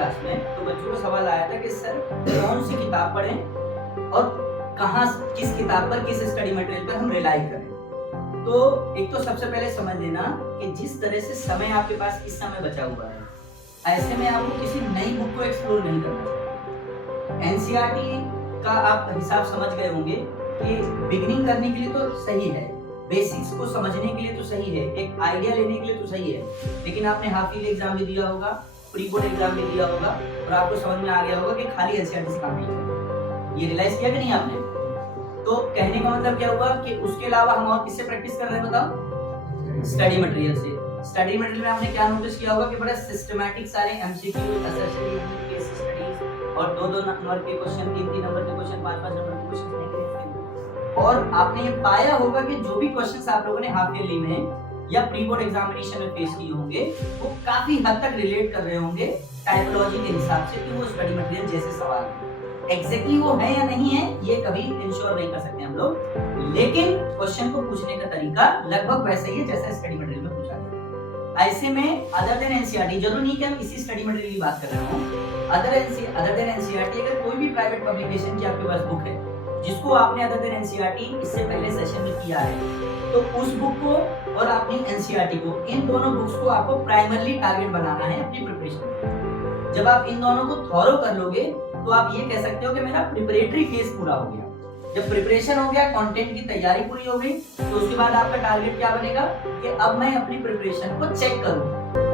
Class में, तो बच्चों को सवाल आया था कि सर कौन सी किताब पढ़ें और कहाँ किस किताब पर किस स्टडी मटेरियल पर हम रिलाई करें। तो एक तो सबसे पहले समझ लेना कि जिस तरह से समय आपके पास इस समय बचा हुआ है, ऐसे में आपको किसी नई बुक को एक्सप्लोर नहीं करना चाहिए। एनसीईआरटी का आप हिसाब समझ गए होंगे कि बिगिनिंग करने के लिए तो सही है, बेसिक्स को समझने के लिए तो सही है, एक आइडिया लेने के लिए तो सही है, लेकिन आपने हाफ ईयरली एग्जाम भी दिया होगा, प्री बोर्ड एग्जाम भी दिया होगा और आपको समझ में आ गया होगा कि खाली एनसीईआरटी से काम नहीं होगा। ये रियलाइज किया कि नहीं आपने? तो कहने का मतलब क्या हुआ कि उसके अलावा हम और किससे प्रैक्टिस कर रहे हैं बताओ? स्टडी मटेरियल से। स्टडी मटेरियल में आपने क्या नोटिस किया होगा कि बड़ा सिस्टमैटिक सारे एमसीक्यू, असेसरीज, केस स्टडीज और 2-2 नंबर के क्वेश्चन, 3-3 नंबर के क्वेश्चन, 5-5 नंबर के क्वेश्चन नहीं। और आपने ये पाया होगा कि जो भी क्वेश्चंस आप लोगों ने हाफ ईयरली में या प्री बोर्ड एग्जामिनेशन में फेस किए होंगे वो काफी हद तक रिलेट कर रहे होंगे टाइपोलॉजी के हिसाब से कि वो स्टडी मटेरियल जैसे सवाल है। एग्जैक्टली वो है या नहीं है ये कभी इंश्योर नहीं कर सकते हम लोग, लेकिन क्वेश्चन को पूछने का तरीका लगभग वैसा ही है जैसा स्टडी मटेरियल में पूछा गया। ऐसे में अदर देन एनसीईआरटी, जरूरी नहीं कि हम इसी स्टडी मटेरियल की बात कर रहे हो, अदर देन एनसीईआरटी अगर कोई भी प्राइवेट पब्लिकेशन की आपके पास बुक है जिसको आपने अदर देन एनसीईआरटी इससे पहले सेशन में किया है, तो उस बुक को और अपनी एनसीईआरटी को, इन दोनों बुक्स को आपको प्राइमरली टारगेट बनाना है अपनी प्रिपरेशन में। जब आप इन दोनों को थॉरो कर लोगे तो आप ये कह सकते हो कि मेरा प्रिपरेटरी फेज पूरा हो गया। जब प्रिपरेशन हो गया, कंटेंट की तैयारी पूरी हो गई, तो उसके बाद आपका टारगेट क्या बनेगा कि अब मैं अपनी प्रिपरेशन को चेक करूं।